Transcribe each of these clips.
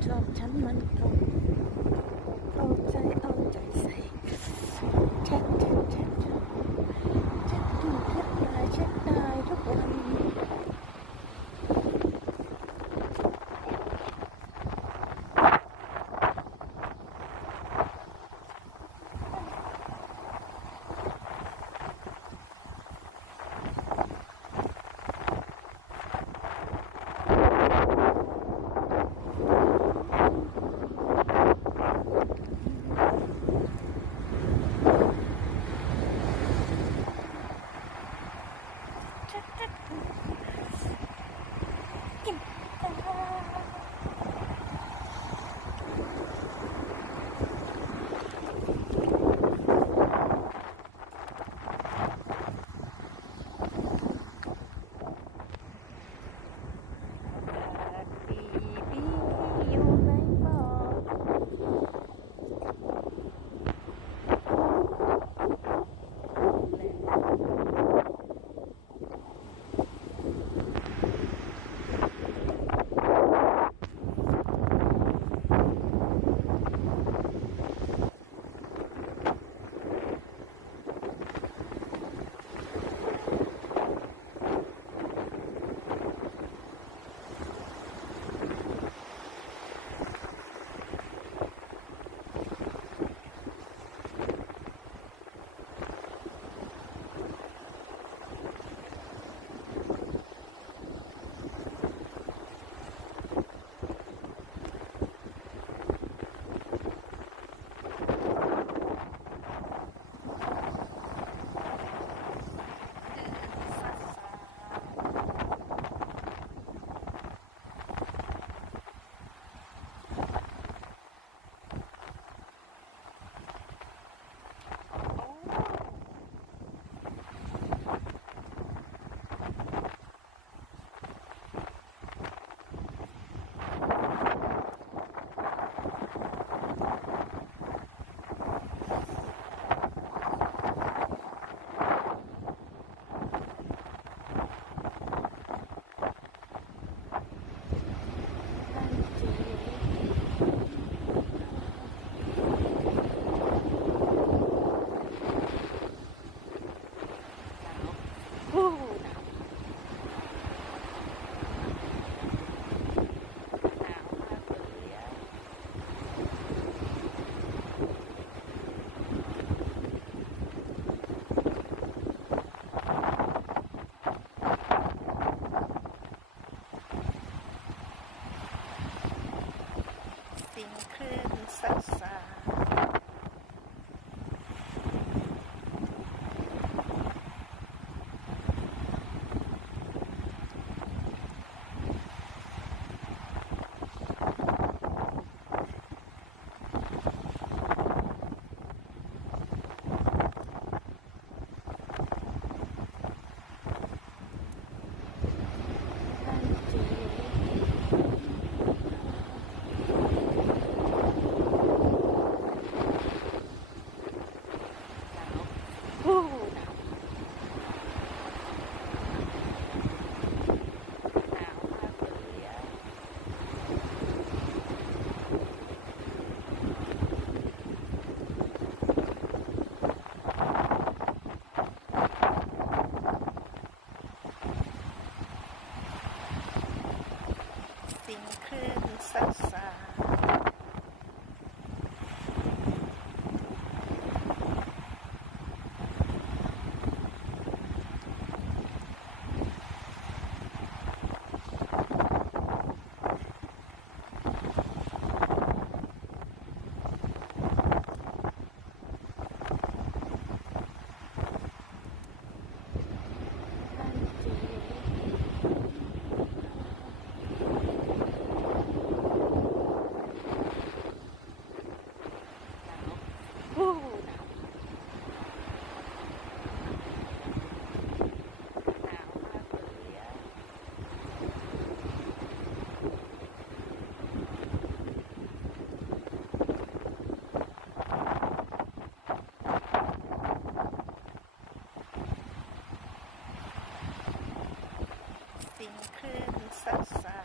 좀 잠만 좀 더워져요. Okay. success. สิงคืนสัดสา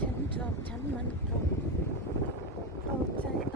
ฉันชอบฉันมันตรงเข้ใจ